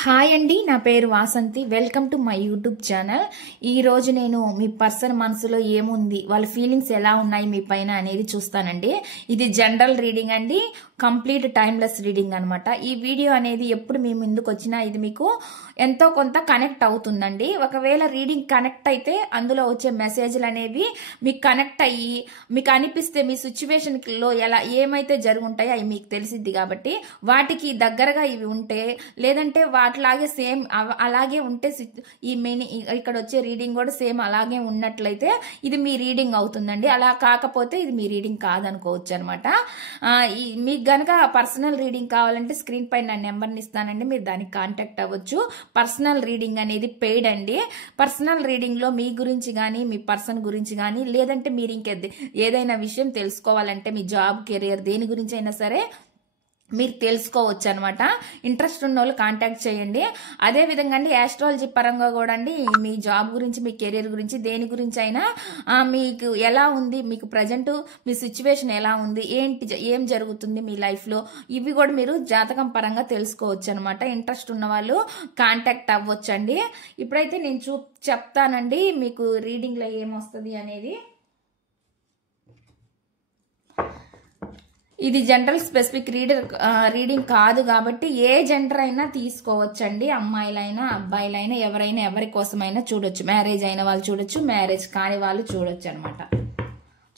Hi అండి, నా పేరు Vasanthi. Welcome to my YouTube channel. ఈ రోజు నేను మీ పర్సన్ మనసులో ఏముంది, వాళ్ళ ఫీలింగ్స్ ఎలా ఉన్నాయి మీ పైన అనేది చూస్తానండి. ఇది జనరల్ రీడింగ్ అండి, కంప్లీట్ టైమ్లెస్ రీడింగ్ అనమాట. ఈ వీడియో అనేది ఎప్పుడు మీ ముందుకు వచ్చినా ఇది మీకు ఎంతో కొంత కనెక్ట్ అవుతుందండి. ఒకవేళ రీడింగ్ కనెక్ట్ అయితే అందులో వచ్చే మెసేజ్లు అనేవి మీకు కనెక్ట్ అయ్యి మీకు అనిపిస్తే మీ సిచ్యువేషన్ లో ఎలా ఏమైతే జరుగుంటాయో అవి మీకు తెలిసిద్ది. కాబట్టి వాటికి దగ్గరగా ఇవి ఉంటే, లేదంటే వాటిలాగే సేమ్ అలాగే ఉంటే ఈ మెయిన్ ఇక్కడ వచ్చే రీడింగ్ కూడా సేమ్ అలాగే ఉన్నట్లయితే ఇది మీ రీడింగ్ అవుతుందండి. అలా కాకపోతే ఇది మీ రీడింగ్ కాదనుకోవచ్చు అనమాట. మీకు గనక పర్సనల్ రీడింగ్ కావాలంటే స్క్రీన్ పైన నా నెంబర్ని ఇస్తానండి, మీరు దానికి కాంటాక్ట్ అవ్వచ్చు. పర్సనల్ రీడింగ్ అనేది పెయిడ్ అండి. పర్సనల్ రీడింగ్ లో మీ గురించి కానీ మీ పర్సన్ గురించి కానీ, లేదంటే మీరు ఏదైనా విషయం తెలుసుకోవాలంటే మీ జాబ్ కెరియర్ దేని గురించి అయినా సరే మీరు తెలుసుకోవచ్చు అనమాట. ఇంట్రెస్ట్ ఉన్న వాళ్ళు కాంటాక్ట్ చేయండి. అదే విధంగా అండి యాస్ట్రాలజీ పరంగా కూడా అండి మీ జాబ్ గురించి మీ కెరీర్ గురించి దేని గురించి అయినా మీకు ఎలా ఉంది, మీకు ప్రజెంట్ మీ సిచ్యువేషన్ ఎలా ఉంది, ఏం జరుగుతుంది మీ లైఫ్ లో, ఇవి కూడా మీరు జాతకం పరంగా తెలుసుకోవచ్చు అనమాట. ఇంట్రెస్ట్ ఉన్న వాళ్ళు కాంటాక్ట్ అవ్వచ్చు అండి. ఇప్పుడైతే నేను చెప్తానండి మీకు రీడింగ్ లో ఏమొస్తుంది అనేది. ఇది జనరల్ స్పెసిఫిక్ రీడింగ్ కాదు కాబట్టి ఏ జెండర్ అయినా తీసుకోవచ్చండి. అమ్మాయిలైనా అబ్బాయిలైనా ఎవరైనా ఎవరి కోసమైనా చూడొచ్చు. మ్యారేజ్ అయిన వాళ్ళు చూడొచ్చు, మ్యారేజ్ కాని వాళ్ళు చూడొచ్చు అనమాట.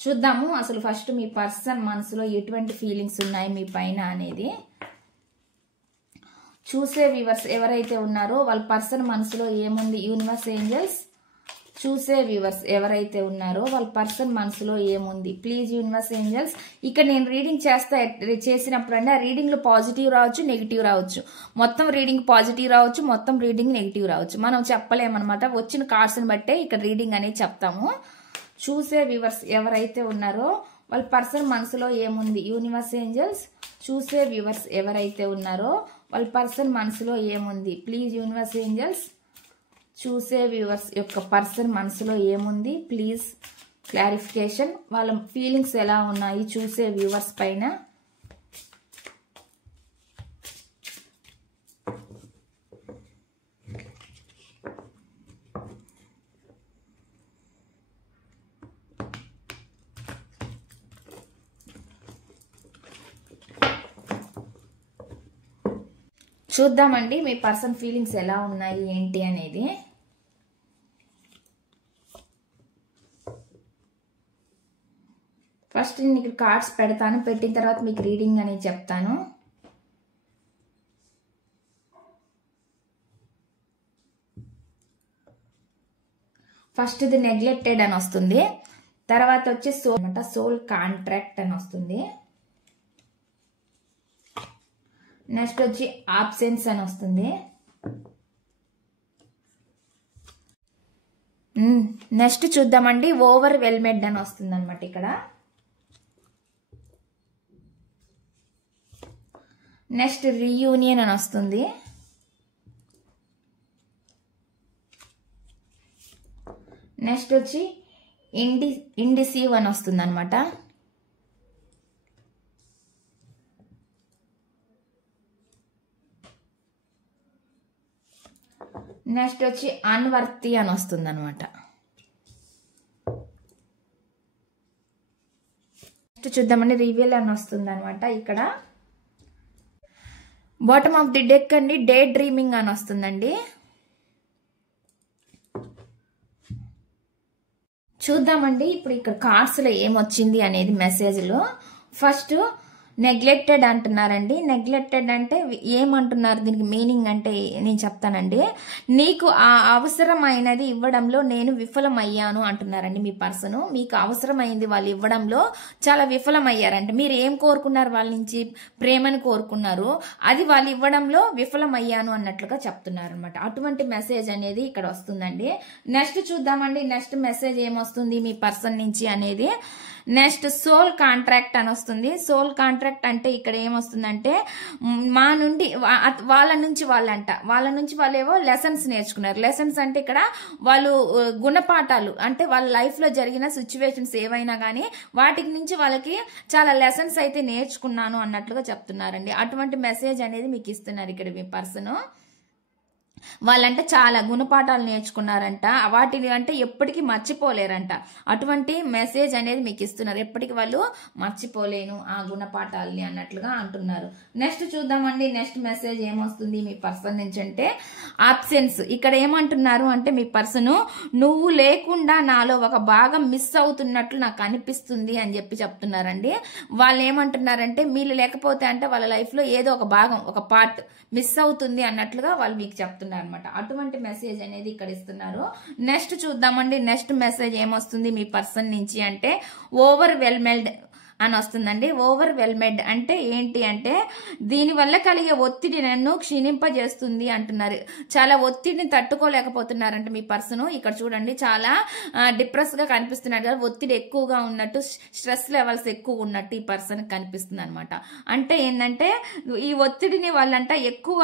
చూద్దాము అసలు ఫస్ట్ మీ పర్సన్ మనసులో ఎటువంటి ఫీలింగ్స్ ఉన్నాయి మీ పైన అనేది. చూసే వ్యూవర్స్ ఎవరైతే ఉన్నారో వాళ్ళ పర్సన్ మనసులో ఏముంది, యూనివర్స్ ఏంజల్స్ చూసే వ్యూవర్స్ ఎవరైతే ఉన్నారో వాళ్ళ పర్సన్ మనసులో ఏముంది, ప్లీజ్ యూనివర్స్ ఏంజల్స్. ఇక్కడ నేను రీడింగ్ చేసినప్పుడు అంటే ఆ రీడింగ్ లో పాజిటివ్ రావచ్చు, నెగిటివ్ రావచ్చు. మొత్తం రీడింగ్ పాజిటివ్ రావచ్చు, మొత్తం రీడింగ్ నెగిటివ్ రావచ్చు. మనం చెప్పలేమన్నమాట. వచ్చిన కార్డ్స్ ని బట్టే ఇక్కడ రీడింగ్ అనేది చెప్తాము. చూసే వ్యూవర్స్ ఎవరైతే ఉన్నారో వాళ్ళ పర్సన్ మనసులో ఏముంది, యూనివర్స్ ఏంజల్స్. చూసే వ్యూవర్స్ ఎవరైతే ఉన్నారో వాళ్ళ పర్సన్ మనసులో ఏముంది, ప్లీజ్ యూనివర్స్ ఏంజల్స్. చూసే వ్యూవర్స్ యొక్క పర్సన్ మనసులో ఏముంది, ప్లీజ్ క్లారిఫికేషన్. వాళ్ళ ఫీలింగ్స్ ఎలా ఉన్నాయి చూసే వ్యూవర్స్ పైన. చూద్దామండి మీ పర్సన్ ఫీలింగ్స్ ఎలా ఉన్నాయి ఏంటి అనేది. ఫస్ట్ నేను కార్డ్స్ పెడతాను, పెట్టిన తర్వాత మీకు రీడింగ్ అనేది చెప్తాను. ఫస్ట్ ఇది నెగ్లెక్టెడ్ అని వస్తుంది, తర్వాత వచ్చి సోల్ కాంట్రాక్ట్ అని వస్తుంది, నెక్స్ట్ వచ్చి ఆబ్సెన్స్ అని వస్తుంది, నెక్స్ట్ చూద్దామండి ఓవర్ వెల్మెడ్ అని వస్తుంది అనమాట. ఇక్కడ నెక్స్ట్ రీయూనియన్ అని వస్తుంది, నెక్స్ట్ వచ్చి ఇండిసీవ్ అని వస్తుంది అనమాట. నెక్స్ట్ వచ్చి అన్వర్తి అని వస్తుంది అనమాట. నెక్స్ట్ చూద్దామండి రివీల్ అని వస్తుంది అనమాట. ఇక్కడ బాటమ్ ఆఫ్ ది డెక్ అండి డే డ్రీమింగ్ అని వస్తుందండి. చూద్దామండి ఇప్పుడు ఇక్కడ కార్డ్స్ లో ఏమొచ్చింది అనేది మెసేజ్ లో. ఫస్ట్ నెగ్లెక్టెడ్ అంటున్నారండి. నెగ్లెక్టెడ్ అంటే ఏమంటున్నారు, దీనికి మీనింగ్ అంటే నేను చెప్తానండి. నీకు ఆ అవసరమైనది ఇవ్వడంలో నేను విఫలమయ్యాను అంటున్నారండి మీ పర్సన్. మీకు అవసరమైంది వాళ్ళు ఇవ్వడంలో చాలా విఫలమయ్యారంటే, మీరు ఏం కోరుకున్నారు వాళ్ళ నుంచి, ప్రేమను కోరుకున్నారు, అది వాళ్ళు ఇవ్వడంలో విఫలమయ్యాను అన్నట్లుగా చెప్తున్నారు అనమాట. అటువంటి మెసేజ్ అనేది ఇక్కడ వస్తుందండి. నెక్స్ట్ చూద్దామండి నెక్స్ట్ మెసేజ్ ఏమొస్తుంది మీ పర్సన్ నుంచి అనేది. నెక్స్ట్ సోల్ కాంట్రాక్ట్ అని వస్తుంది. సోల్ కాంట్రాక్ట్ అంటే ఇక్కడ ఏమొస్తుందంటే మా నుండి వాళ్ళ నుంచి వాళ్ళేవో లెసన్స్ నేర్చుకున్నారు. లెసన్స్ అంటే ఇక్కడ వాళ్ళు గుణపాఠాలు అంటే వాళ్ళ లైఫ్ లో జరిగిన సిచ్యువేషన్స్ ఏవైనా కానీ వాటి నుంచి వాళ్ళకి చాలా లెసన్స్ అయితే నేర్చుకున్నాను అన్నట్లుగా చెప్తున్నారండి. అటువంటి మెసేజ్ అనేది మీకు ఇస్తున్నారు ఇక్కడ మీ పర్సన్. వాళ్ళంటే చాలా గుణపాఠాలు నేర్చుకున్నారంట, వాటిని అంటే ఎప్పటికీ మర్చిపోలేరంట. అటువంటి మెసేజ్ అనేది మీకు ఇస్తున్నారు, ఎప్పటికీ వాళ్ళు మర్చిపోలేను ఆ గుణపాఠాలని అన్నట్లుగా అంటున్నారు. నెక్స్ట్ చూద్దామండి, నెక్స్ట్ మెసేజ్ ఏమొస్తుంది మీ పర్సన్ నుంచి అంటే ఆబ్సెన్స్. ఇక్కడ ఏమంటున్నారు అంటే మీ పర్సన్ నువ్వు లేకుండా నాలో ఒక భాగం మిస్ అవుతున్నట్లు నాకు అనిపిస్తుంది అని చెప్తున్నారండి. వాళ్ళు ఏమంటున్నారంటే మీరు లేకపోతే అంటే వాళ్ళ లైఫ్ లో ఏదో ఒక భాగం, ఒక పార్ట్ మిస్ అవుతుంది అన్నట్లుగా వాళ్ళు మీకు చెప్తున్నారు అనమాట. అటువంటి మెసేజ్ అనేది ఇక్కడ ఇస్తున్నారు. నెక్స్ట్ చూద్దామండి, నెక్స్ట్ మెసేజ్ ఏమొస్తుంది మీ పర్సన్ నుంచి అంటే ఓవర్వెల్మెడ్ అని వస్తుందండి. ఓవర్వెల్మెడ్ అంటే ఏంటి అంటే దీనివల్ల కలిగే ఒత్తిడి నన్ను క్షీణింపజేస్తుంది అంటున్నారు. చాలా ఒత్తిడిని తట్టుకోలేకపోతున్నారంట మీ పర్సన్. ఇక్కడ చూడండి చాలా డిప్రెస్ గా కనిపిస్తున్నారు కదా, ఒత్తిడి ఎక్కువగా ఉన్నట్టు, స్ట్రెస్ లెవెల్స్ ఎక్కువ ఉన్నట్టు ఈ పర్సన్ కనిపిస్తుంది అనమాట. అంటే ఏంటంటే ఈ ఒత్తిడిని వాళ్ళంట ఎక్కువ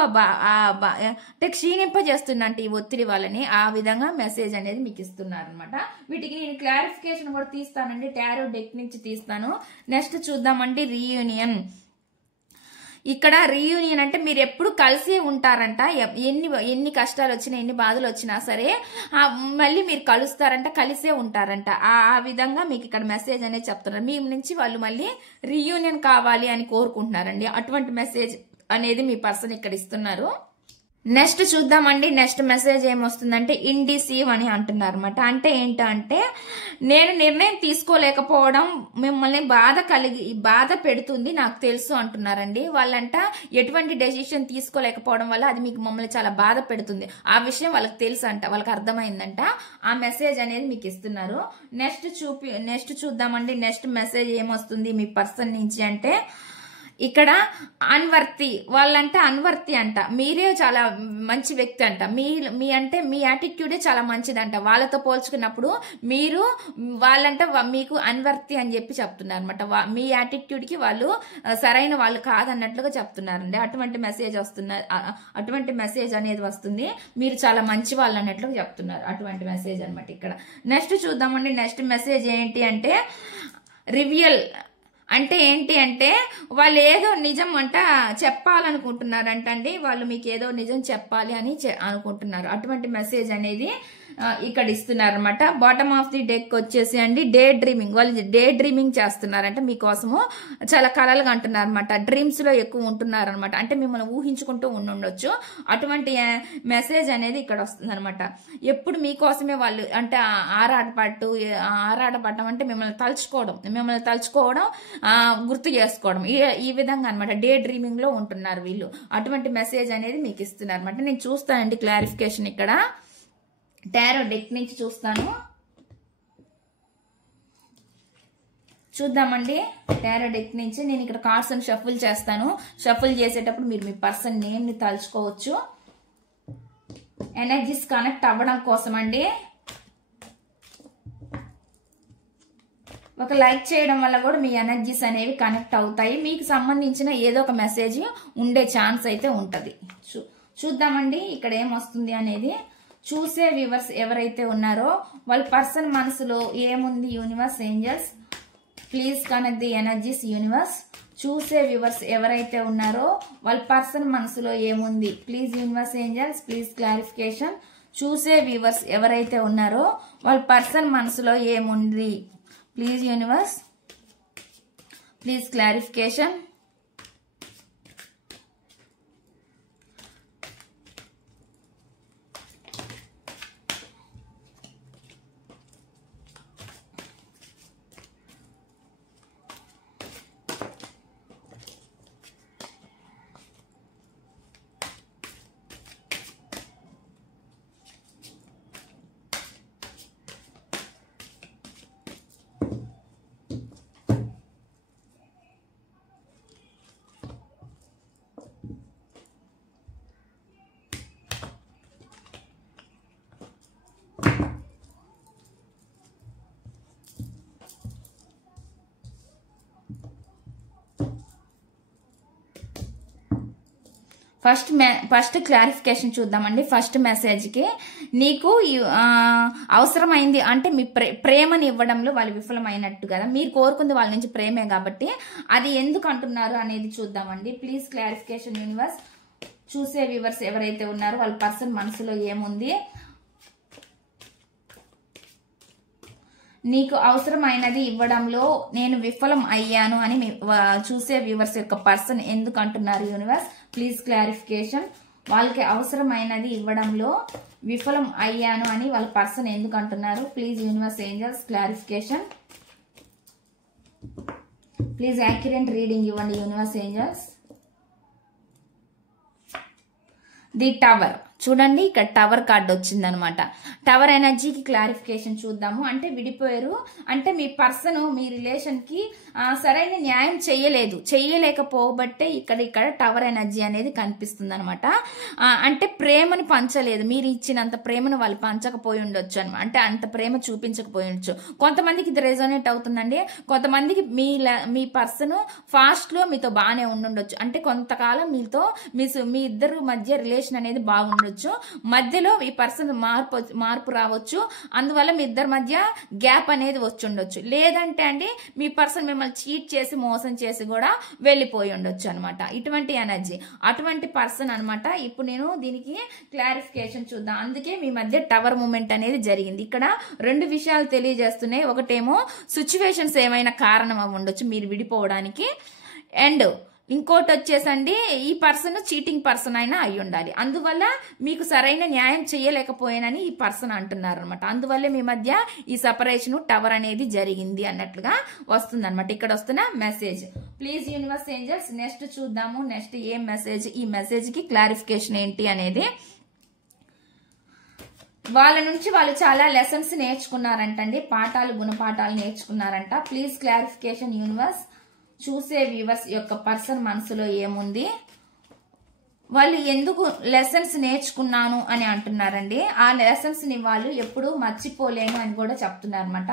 అంటే క్షీణింపజేస్తుందంట ఈ ఒత్తిడి వాళ్ళని. ఆ విధంగా మెసేజ్ అనేది మీకు ఇస్తున్నారు అనమాట. వీటికి నేను క్లారిఫికేషన్ కూడా తీస్తానండి, టారో డెక్ నుంచి తీస్తాను. నెక్స్ట్ చూద్దామండి రీయూనియన్. ఇక్కడ రీయూనియన్ అంటే మీరు ఎప్పుడు కలిసి ఉంటారంట, ఎన్ని కష్టాలు వచ్చినా ఎన్ని బాధలు వచ్చినా సరే మళ్ళీ మీరు కలుస్తారంట, కలిసే ఉంటారంట. ఆ విధంగా మీకు ఇక్కడ మెసేజ్ అనేది చెప్తున్నారు. మీ నుంచి వాళ్ళు మళ్ళీ రీయూనియన్ కావాలి అని కోరుకుంటున్నారండి. అటువంటి మెసేజ్ అనేది మీ పర్సన్ ఇక్కడ ఇస్తున్నారు. నెక్స్ట్ చూద్దామండి, నెక్స్ట్ మెసేజ్ ఏమొస్తుందంటే ఇండిసీవ్ అని అంటున్నారు అనమాట. అంటే ఏంటంటే నేను నిర్ణయం తీసుకోలేకపోవడం మిమ్మల్ని బాధ పెడుతుంది నాకు తెలుసు అంటున్నారండి. వాళ్ళంట ఎటువంటి డెసిషన్ తీసుకోలేకపోవడం వల్ల అది మీకు మమ్మల్ని చాలా బాధ పెడుతుంది, ఆ విషయం వాళ్ళకి తెలుసు అంట, వాళ్ళకి అర్థమైందంట. ఆ మెసేజ్ అనేది మీకు ఇస్తున్నారు. నెక్స్ట్ చూద్దామండి, నెక్స్ట్ మెసేజ్ ఏమొస్తుంది మీ పర్సన్ నుంచి అంటే ఇక్కడ అన్వర్తి. వాళ్ళంటే అన్వర్తి అంట, మీరే చాలా మంచి వ్యక్తి అంట, మీ యాటిట్యూడే చాలా మంచిదంట. వాళ్ళతో పోల్చుకున్నప్పుడు వాళ్ళంట మీకు అన్వర్తి అని చెప్తున్నారు అనమాట. మీ యాటిట్యూడ్ కి వాళ్ళు సరైన వాళ్ళు కాదన్నట్లుగా చెప్తున్నారండి. అటువంటి మెసేజ్ అనేది వస్తుంది. మీరు చాలా మంచి వాళ్ళు అన్నట్లుగా చెప్తున్నారు, అటువంటి మెసేజ్ అనమాట ఇక్కడ. నెక్స్ట్ చూద్దామండి, నెక్స్ట్ మెసేజ్ ఏంటి అంటే రివియల్. అంటే ఏంటి అంటే వాళ్ళు ఏదో నిజం చెప్పాలనుకుంటున్నారంట అండి. వాళ్ళు మీకు ఏదో నిజం చెప్పాలి అని అనుకుంటున్నారు. అటువంటి మెసేజ్ అనేది ఇక్కడ ఇస్తున్నారు అనమాట. బాటమ్ ఆఫ్ ది డెక్ వచ్చేసి అండి డే డ్రీమింగ్. వాళ్ళు డే డ్రీమింగ్ చేస్తున్నారంటే మీకోసము చాలా కలలుగా అంటున్నారు అనమాట. డ్రీమ్స్ లో ఎక్కువ ఉంటున్నారు అనమాట. అంటే మిమ్మల్ని ఊహించుకుంటూ ఉండొచ్చు. అటువంటి మెసేజ్ అనేది ఇక్కడ వస్తుంది అనమాట. ఎప్పుడు మీకోసమే వాళ్ళు అంటే ఆరాటపడటం అంటే మిమ్మల్ని తలుచుకోవడం గుర్తు చేసుకోవడం, ఈ విధంగా అనమాట. డే డ్రీమింగ్ లో ఉంటున్నారు వీళ్ళు. అటువంటి మెసేజ్ అనేది మీకు ఇస్తున్నారు అనమాట. నేను చూస్తానండి క్లారిఫికేషన్ ఇక్కడ టారో డెక్ నుంచి చూస్తాను. చూద్దామండి, టారో డెక్ నుంచి నేను ఇక్కడ కార్డ్స్ అని షఫుల్ చేస్తాను. షఫుల్ చేసేటప్పుడు మీరు మీ పర్సన్ నేమ్ ని తలుచుకోవచ్చు. ఎనర్జీస్ కనెక్ట్ అవ్వడం కోసం అండి. ఒక లైక్ చేయడం వల్ల కూడా మీ ఎనర్జీస్ అనేవి కనెక్ట్ అవుతాయి. మీకు సంబంధించిన ఏదో ఒక మెసేజ్ ఉండే ఛాన్స్ అయితే ఉంటది. చూద్దామండి ఇక్కడ ఏమొస్తుంది అనేది. చూసే వ్యూవర్స్ ఎవరైతే ఉన్నారో వాళ్ళ పర్సన్ మనసులో ఏముంది universe angels please connect the energies universe. చూసే వ్యూవర్స్ ఎవరైతే ఉన్నారో వాళ్ళ పర్సన్ మనసులో ఏముంది please universe angels please clarification. చూసే వ్యూవర్స్ ఎవరైతే ఉన్నారో వాళ్ళ పర్సన్ మనసులో ఏముంది please universe please clarification. First clarification చూద్దామండి. ఫస్ట్ మెసేజ్కి నీకు అవసరమైంది అంటే మీ ప్రేమని ఇవ్వడంలో వాళ్ళు విఫలమైనట్టు కదా. మీరు కోరుకుంది వాళ్ళ నుంచి ప్రేమే కాబట్టి అది ఎందుకు అంటున్నారు అనేది చూద్దామండి. Please clarification universe. చూసే వ్యూవర్స్ ఎవరైతే ఉన్నారో వాళ్ళ పర్సన్ మనసులో ఏముంది, నీకు అవసరమైనది ఇవ్వడంలో నేను విఫలం అయ్యాను అని చూసే వ్యూవర్స్ యొక్క పర్సన్ ఎందుకు అంటున్నారు యూనివర్స్? Please clarification. వాళ్ళకి అవసరమైనది ఇవ్వడంలో విఫలం అయ్యాను అని వాళ్ళ పర్సన్ ఎందుకు అంటున్నారు? Please universe angels clarification. Please accurate reading ఇవ్వండి యూనివర్స్ ఏంజల్స్. ది టవర్ చూడండి, ఇక్కడ టవర్ కార్డు వచ్చిందనమాట. టవర్ ఎనర్జీకి క్లారిఫికేషన్ చూద్దాము. అంటే విడిపోయారు, అంటే మీ పర్సన్ మీ రిలేషన్ కి సరైన న్యాయం చేయలేకపోబట్టే ఇక్కడ టవర్ ఎనర్జీ అనేది కనిపిస్తుంది అనమాట. అంటే ప్రేమను పంచలేదు, మీరు ఇచ్చినంత ప్రేమను వాళ్ళు పంచకపోయి ఉండొచ్చు అనమాట. అంటే అంత ప్రేమ చూపించకపోయి ఉండొచ్చు. కొంతమందికి ఇది రెజోనేట్ అవుతుందండి, కొంతమందికి మీ పర్సన్ ఫాస్ట్ లో మీతో బాగానే ఉండుండొచ్చు. అంటే కొంతకాలం మీతో మీ ఇద్దరు మధ్య రిలేషన్ అనేది బాగుండొచ్చు, మధ్యలో ఈ పర్సన్ మార్పు రావచ్చు, అందువల్ల మీ ఇద్దరి మధ్య గ్యాప్ అనేది వచ్చి ఉండొచ్చు. లేదంటే అండి మీ పర్సన్ మిమ్మల్ని చీట్ చేసి మోసం చేసి కూడా వెళ్ళిపోయి ఉండొచ్చు అనమాట. ఇటువంటి ఎనర్జీ అటువంటి పర్సన్ అనమాట. ఇప్పుడు నేను దీనికి క్లారిఫికేషన్ చూద్దాం. అందుకే మీ మధ్య టవర్ మూమెంట్ అనేది జరిగింది. ఇక్కడ రెండు విషయాలు తెలియజేస్తున్నాయి. ఒకటేమో సిచ్యువేషన్స్ ఏమైనా కారణం అవి ఉండొచ్చు మీరు విడిపోవడానికి, అండ్ ఇంకోటి వచ్చేసండి ఈ పర్సన్ చీటింగ్ పర్సన్ అయినా అయి ఉండాలి. అందువల్ల మీకు సరైన న్యాయం చేయలేకపోయానని ఈ పర్సన్ అంటున్నారు అనమాట. అందువల్లే మీ మధ్య ఈ సెపరేషన్ టవర్ అనేది జరిగింది అన్నట్లుగా వస్తుంది అనమాట. ఇక్కడ వస్తున్న message. Please universe angels next చూద్దాము. నెక్స్ట్ ఏం మెసేజ్, ఈ మెసేజ్ కి క్లారిఫికేషన్ ఏంటి అనేది. వాళ్ళ నుంచి వాళ్ళు చాలా లెసన్స్ నేర్చుకున్నారంటండి, గుణపాఠాలు నేర్చుకున్నారంట. Please clarification universe. చూసే వ్యూవర్స్ యొక్క పర్సన్ మనసులో ఏముంది, వాళ్ళు ఎందుకు లెసన్స్ నేర్చుకున్నాను అని అంటున్నారండి. ఆ లెసన్స్ ని వాళ్ళు ఎప్పుడు మర్చిపోలేను అని కూడా చెప్తున్నారు అనమాట.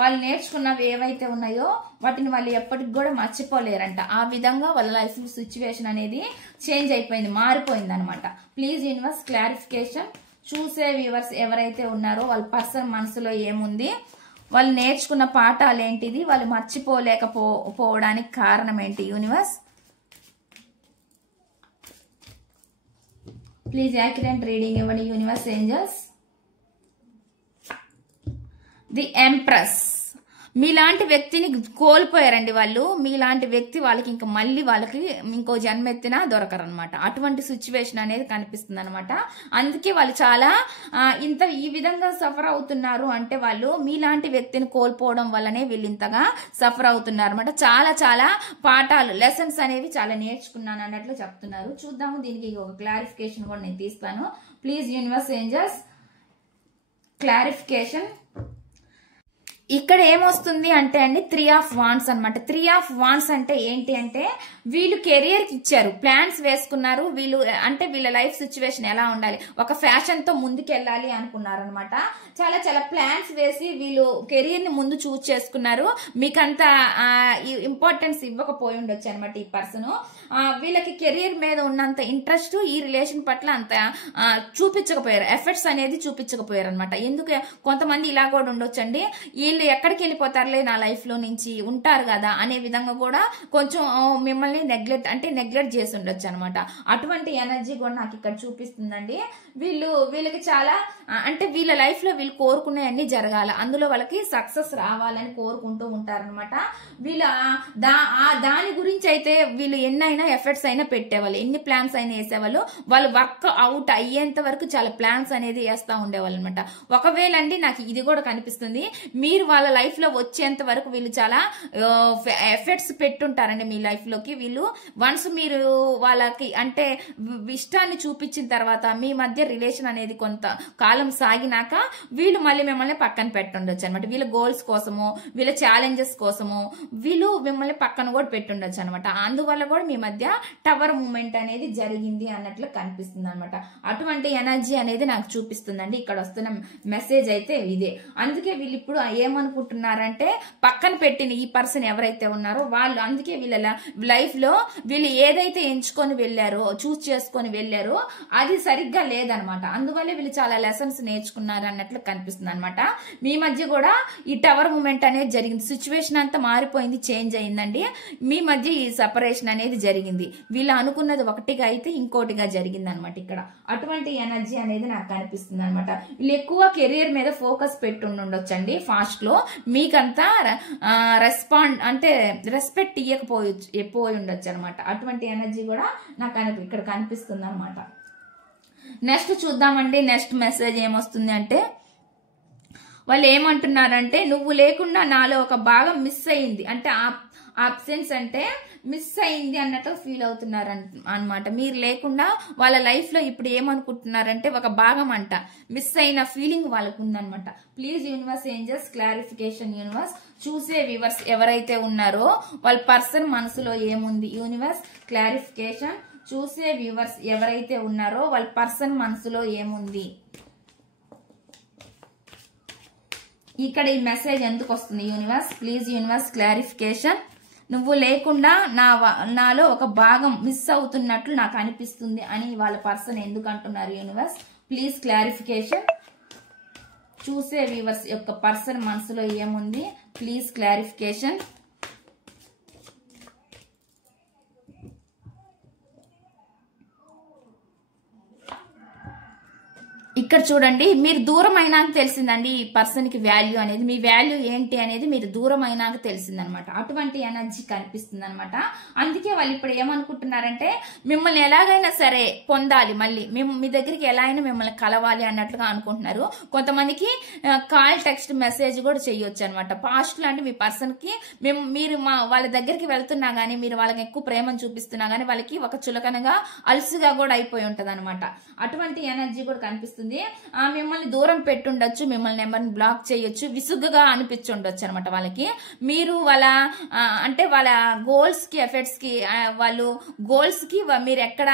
వాళ్ళు నేర్చుకున్నవి ఏవైతే ఉన్నాయో వాటిని వాళ్ళు ఎప్పటికి కూడా మర్చిపోలేరంట. ఆ విధంగా వాళ్ళ లైఫ్ సిచ్యువేషన్ అనేది చేంజ్ అయిపోయింది, మారిపోయింది అనమాట. Please universe clarification. చూసే వ్యూవర్స్ ఎవరైతే ఉన్నారో వాళ్ళ పర్సన్ మనసులో ఏముంది, వాళ్ళు నేర్చుకున్న పాఠాలు ఏంటిది, వాళ్ళు మర్చిపోలేకపోవడానికి కారణం ఏంటి యూనివర్స్? ప్లీజ్ యాక్యురేట్ రీడింగ్ ఇవ్వండి యూనివర్స్ ఏంజల్స్. The empress. మీలాంటి వ్యక్తిని కోల్పోయారండి వాళ్ళు. మీలాంటి వ్యక్తి వాళ్ళకి ఇంకా మళ్ళీ వాళ్ళకి ఇంకో జన్మెత్తినా దొరకరనమాట. అటువంటి సిచ్యువేషన్ అనేది కనిపిస్తుంది అనమాట. అందుకే వాళ్ళు చాలా ఈ విధంగా సఫర్ అవుతున్నారు. అంటే వాళ్ళు మీలాంటి వ్యక్తిని కోల్పోవడం వల్లనే వీళ్ళు ఇంతగా సఫర్ అవుతున్నారు అనమాట. చాలా పాఠాలు లెసన్స్ అనేవి చాలా నేర్చుకున్నాను అన్నట్లు చెప్తున్నారు. చూద్దాము, దీనికి ఒక క్లారిఫికేషన్ కూడా నేను తీస్తాను. Please universe angels clarification. ఇక్కడ ఏమొస్తుంది అంటే అండి 3 ఆఫ్ వాండ్స్ అనమాట. 3 ఆఫ్ వాండ్స్ అంటే ఏంటి అంటే వీళ్ళు కెరియర్ కి ఇచ్చారు, ప్లాన్స్ వేసుకున్నారు. వీళ్ళు అంటే వీళ్ళ లైఫ్ సిచ్యువేషన్ ఎలా ఉండాలి, ఒక ఫ్యాషన్ తో ముందుకెళ్ళాలి అనుకున్నారు అనమాట. చాలా ప్లాన్స్ వేసి వీళ్ళు కెరియర్ ని ముందు చూస్ చేసుకున్నారు. మీకంత ఇంపార్టెన్స్ ఇవ్వకపోయి ఉండొచ్చు అనమాట ఈ పర్సన్. వీళ్ళకి కెరియర్ మీద ఉన్నంత ఇంట్రెస్ట్ ఈ రిలేషన్ పట్ల అంత చూపించకపోయారు, ఎఫర్ట్స్ అనేది చూపించకపోయారు అనమాట. ఎందుకు కొంతమంది ఇలా కూడా ఉండొచ్చండి, వీళ్ళు ఎక్కడికి వెళ్ళిపోతారులే నా లైఫ్ లో నుంచి ఉంటారు కదా అనే విధంగా కూడా కొంచెం మిమ్మల్ని నెగ్లెక్ట్ చేసి ఉండొచ్చు అనమాట. అటువంటి ఎనర్జీ కూడా నాకు ఇక్కడ చూపిస్తుందండి. వీళ్ళకి చాలా అంటే వీళ్ళ లైఫ్ లో వీళ్ళు కోరుకునేవన్నీ జరగాలి, అందులో వాళ్ళకి సక్సెస్ రావాలని కోరుకుంటూ ఉంటారనమాట. దాని గురించి అయితే వీళ్ళు ఎన్నైనా ఎఫర్ట్స్ అయినా పెట్టేవాళ్ళు, ఎన్ని ప్లాన్స్ అయినా వేసేవాళ్ళు. వాళ్ళు వర్క్ అవుట్ అయ్యేంత వరకు చాలా ప్లాన్స్ అనేది వేస్తూ ఉండేవాళ్ళు అనమాట. ఒకవేళ అండి నాకు ఇది కూడా కనిపిస్తుంది, మీరు వాళ్ళ లైఫ్ లో వచ్చేంత వరకు వీళ్ళు చాలా ఎఫర్ట్స్ పెట్టుంటారండి మీ లైఫ్ లోకి. వీళ్ళు వన్స్ మీరు వాళ్ళకి అంటే ఇష్టాన్ని చూపించిన తర్వాత మీ మధ్య రిలేషన్ అనేది కొంత కాలం సాగినాక వీళ్ళు మళ్ళీ మిమ్మల్ని పక్కన పెట్టుండొచ్చు అనమాట. వీళ్ళ గోల్స్ కోసము, వీళ్ళ ఛాలెంజెస్ కోసము వీళ్ళు మిమ్మల్ని పక్కన కూడా పెట్టుండొచ్చు అనమాట. అందువల్ల కూడా మీ మధ్య టవర్ మూమెంట్ అనేది జరిగింది అన్నట్లు కనిపిస్తుంది అనమాట. అటువంటి ఎనర్జీ అనేది నాకు చూపిస్తుందండి. ఇక్కడ వస్తున్న మెసేజ్ అయితే ఇదే. అందుకే వీళ్ళు ఇప్పుడు ఏమనుకుంటున్నారంటే పక్కన పెట్టిన ఈ పర్సన్ ఎవరైతే ఉన్నారో వాళ్ళు, అందుకే వీళ్ళ లైఫ్ లో వీళ్ళు ఏదైతే ఎంచుకొని వెళ్ళారో, చూస్ చేసుకొని వెళ్ళారో అది సరిగ్గా లేదనమాట. అందువల్లే వీళ్ళు చాలా లెసన్స్ నేర్చుకున్నారు అన్నట్లు కనిపిస్తుంది అనమాట. మీ మధ్య కూడా ఈ టవర్ మూమెంట్ అనేది జరిగింది. సిచ్యువేషన్ అంతా మారిపోయింది, చేంజ్ అయిందండి. మీ మధ్య ఈ సెపరేషన్ అనేది జరిగింది. వీళ్ళు అనుకున్నది ఒకటిగా అయితే ఇంకోటిగా జరిగింది అనమాట. ఇక్కడ అటువంటి ఎనర్జీ అనేది నాకు కనిపిస్తుంది అనమాట. వీళ్ళు ఎక్కువ కెరీర్ మీద ఫోకస్ పెట్టి ఉండొచ్చండి. ఫాస్ట్ లో మీకంతా రెస్పెక్ట్ ఇవ్వకపోయి ఉండొచ్చు అనమాట. అటువంటి ఎనర్జీ కూడా నాకు ఇక్కడ కనిపిస్తుంది అనమాట. నెక్స్ట్ చూద్దామండి. నెక్స్ట్ మెసేజ్ ఏమొస్తుంది అంటే, వాళ్ళు ఏమంటున్నారంటే, నువ్వు లేకుండా నాలో ఒక భాగం మిస్ అయింది అంటే, ఆబ్సెన్స్ అంటే మిస్ అయింది అన్నట్టు ఫీల్ అవుతున్నారు అనమాట. మీరు లేకుండా వాళ్ళ లైఫ్ లో ఇప్పుడు ఏమనుకుంటున్నారంటే ఒక భాగం అంట మిస్ అయిన ఫీలింగ్ వాళ్ళకు ఉందనమాట. Please universe angels clarification. Universe చూసే వ్యూవర్స్ ఎవరైతే ఉన్నారో వాళ్ళ పర్సన్ మనసులో ఏముంది. Universe clarification. చూసే వ్యూవర్స్ ఎవరైతే ఉన్నారో వాళ్ళ పర్సన్ మనసులో ఏముంది. ఇక్కడ ఈ మెసేజ్ ఎందుకు వస్తుంది యూనివర్స్? Please universe clarification. నువ్వు లేకుండా నాలో ఒక భాగం మిస్ అవుతున్నట్లు నాకు అనిపిస్తుంది అని వాళ్ళ పర్సన్ ఎందుకు అంటున్నారు యూనివర్స్? Please clarification. చూసే వ్యూవర్స్ యొక్క పర్సన్ మనసులో ఏముంది? Please clarification. ఇక్కడ చూడండి, మీరు దూరం అయినాక తెలిసిందండి ఈ పర్సన్ కి వాల్యూ అనేది. మీ వాల్యూ ఏంటి అనేది మీరు దూరం అయినాక తెలిసిందనమాట. అటువంటి ఎనర్జీ కనిపిస్తుంది అనమాట. అందుకే వాళ్ళు ఇప్పుడు ఏమనుకుంటున్నారంటే మిమ్మల్ని ఎలాగైనా సరే పొందాలి, మళ్ళీ మీ దగ్గరికి ఎలా అయినా మిమ్మల్ని కలవాలి అన్నట్లుగా అనుకుంటున్నారు. కొంతమందికి కాల్, టెక్స్ట్, మెసేజ్ కూడా చేయొచ్చు అనమాట. పాస్ట్ లో అంటే మీ పర్సన్ కి మీరు వాళ్ళ దగ్గరికి వెళ్తున్నా గానీ, మీరు వాళ్ళకి ఎక్కువ ప్రేమను చూపిస్తున్నా గానీ వాళ్ళకి ఒక చులకనగా అలసుగా కూడా అయిపోయి ఉంటది అనమాట. అటువంటి ఎనర్జీ కూడా కనిపిస్తుంది. మిమ్మల్ని దూరం పెట్టుండొచ్చు, మిమ్మల్ని నెంబర్ని బ్లాక్ చేయొచ్చు, విసుగ్గా అనిపించుండొచ్చు అనమాట వాళ్ళకి. మీరు వాళ్ళ వాళ్ళ గోల్స్ కి, ఎఫర్ట్స్ కి, వాళ్ళు గోల్స్ కి మీరు ఎక్కడ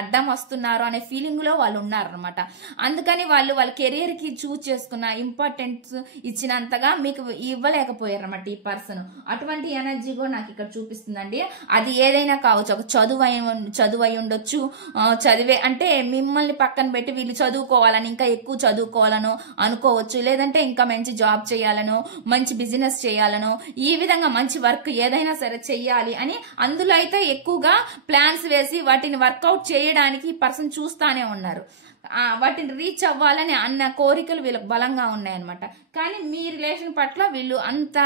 అడ్డం వస్తున్నారు అనే ఫీలింగ్ లో వాళ్ళు ఉన్నారనమాట. అందుకని వాళ్ళ కెరీర్ కి చూస్ చేసుకున్న ఇంపార్టెన్స్ ఇచ్చినంతగా మీకు ఇవ్వలేకపోయారు అనమాట ఈ పర్సన్. అటువంటి ఎనర్జీ కూడా నాకు ఇక్కడ చూపిస్తుందండి. అది ఏదైనా కావచ్చు. ఒక చదువు అయి ఉండొచ్చు, చదివే అంటే మిమ్మల్ని పక్కన పెట్టి వీళ్ళు చదువుకోవాలని, ఇంకా ఎక్కువ చదువుకోవాలనో అనుకోవచ్చు. లేదంటే ఇంకా మంచి జాబ్ చేయాలనో, మంచి బిజినెస్ చేయాలనో, ఈ విధంగా మంచి వర్క్ ఏదైనా సరే చెయ్యాలి అని అందులో అయితే ఎక్కువగా ప్లాన్స్ వేసి వాటిని వర్కౌట్ చేయడానికి ఈ పర్సన్ చూస్తానే ఉన్నారు. వాటిని రీచ్ అవ్వాలని అన్న కోరికలు వీళ్ళకి బలంగా ఉన్నాయన్నమాట. కానీ మీ రిలేషన్ పట్ల వీళ్ళు అంత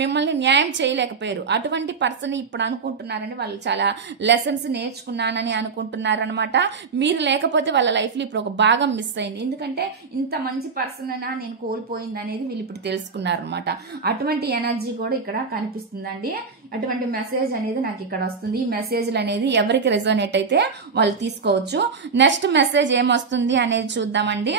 మిమ్మల్ని న్యాయం చేయలేకపోయారు. అటువంటి పర్సన్ ఇప్పుడు అనుకుంటున్నారని వాళ్ళు చాలా లెసన్స్ నేర్చుకున్నానని అనుకుంటున్నారనమాట. మీరు లేకపోతే వాళ్ళ లైఫ్లో ఇప్పుడు ఒక భాగం మిస్ అయింది. ఎందుకంటే ఇంత మంచి పర్సన్ అయినా నేను కోల్పోయింది అనేది వీళ్ళు ఇప్పుడు తెలుసుకున్నారనమాట. అటువంటి ఎనర్జీ కూడా ఇక్కడ కనిపిస్తుందండి. అటువంటి మెసేజ్ అనేది నాకు ఇక్కడ వస్తుంది. ఈ మెసేజ్లు అనేది ఎవరికి రెజోనేట్ అయితే వాళ్ళు తీసుకోవచ్చు. నెక్స్ట్ మెసేజ్ ఏమొస్తుంది అనేది చూద్దామండి.